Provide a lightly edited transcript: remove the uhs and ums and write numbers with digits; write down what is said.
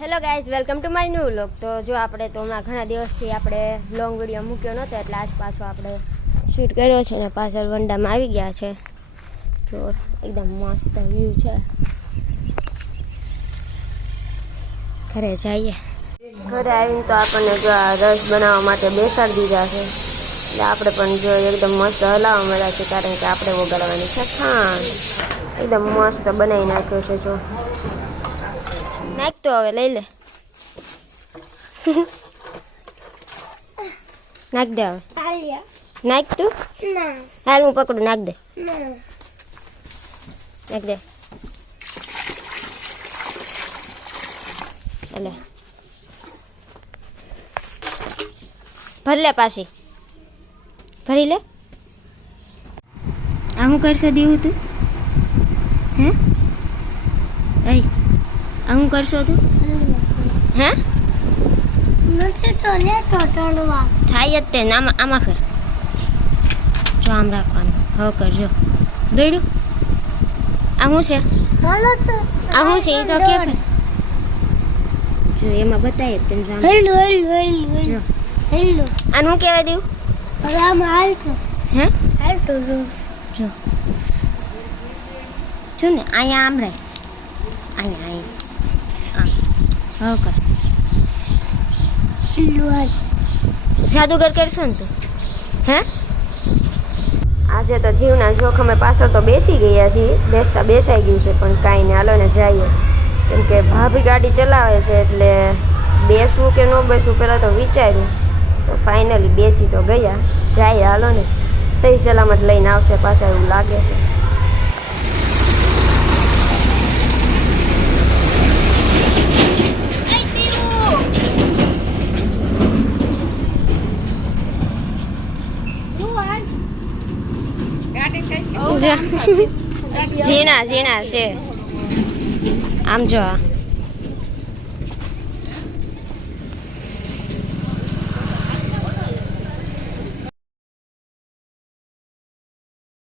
Hello guys, welcome to my new vlog. તો જો આપણે તો હમણાં ઘણા દિવસથી આપણે લોંગ વિડીયો મૂક્યો નહોતો, એટલે આજ પાછો આપણે શૂટ કર્યો છે ને પાછળ વંડામાં આવી ગયા છે. તો એકદમ મસ્ત વ્યૂ છે. ઘરે જઈએ. ઘરે આવીને તો આપણને જો આ રસ બનાવવા માટે બેસાડી દીધા છે, એટલે આપણે પણ જો એકદમ મસ્ત હલાવવા મળ્યા છે, કારણ કે આપણે વગાડવાની છે ખાંડ. એકદમ મસ્ત બનાવી નાખ્યો છે. જો નાખ તો હવે લઈ લે. નાખ દે હવે. નાખ તું. હાલ હું પકડું. નાખ દે. નાખ દે. એટલે ભરી લે પાછી. ભરી લે. આ હું કરશો દીવું તું? હે એ આ હું કરશો તું? હે થાય જ તે. આમાં કર. જો આમ રાખવાનું. હવે કરજો. દોડ્યું. આ શું છે? આ શું છે એ તો કે. જો એમાં બતાય જ તને. આનું શું કહેવાય દેવું? હે જો જો ને અહીંયા આમ રહે. અહીંયા આમ. હવે કર. જાદુગર કરશો ને તું? હે આજે તો જીવના જોખમે પાછળ તો બેસી ગયા છીએ. બેસાઈ ગયું છે, પણ કાંઈ નહીં. હાલો ને જઈએ, કેમ કે ભાભી ગાડી ચલાવે છે, એટલે બેસવું કે ન બેસવું પહેલાં તો વિચાર્યું. તો ફાઇનલી બેસી તો ગયા. જાય હાલો ને. સહી સલામત લઈને આવશે પાછા એવું લાગે છે. ઝીણા છે આમ જો.